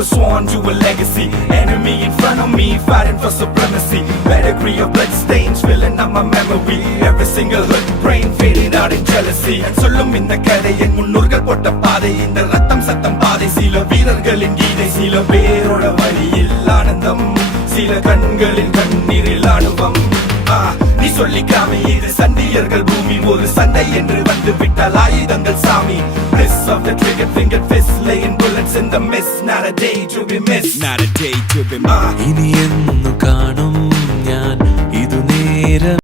was sworn to a legacy. Enemy in front of me, fighting for supremacy. Pedigree of blood stains filling up my memory. Every single hurt brain faded out in jealousy. சொல்லும் இந்த கதை என் முன்னோர்கள் போட்ட பாதை. இந்த ரத்தம் சத்தம் பாதை, சில வீரர்களின் கீதை. சில பேரோட வழியில் ஆனந்தம், சில கண்களின் கண்ணீரில் ஆணுவம். நீ சொல்லிக்காம இது சண்டியர்கள் பூமி. ஒரு சண்டை என்று வந்து விட்டால் ஆயுதங்கள் சாமி. Bliss of the trigger finger fist, laying bullets in the mist. Not a day to be missed, not a day to be missed. ഇനി എന്നു കാണും ഞാൻ ഇതു നേരം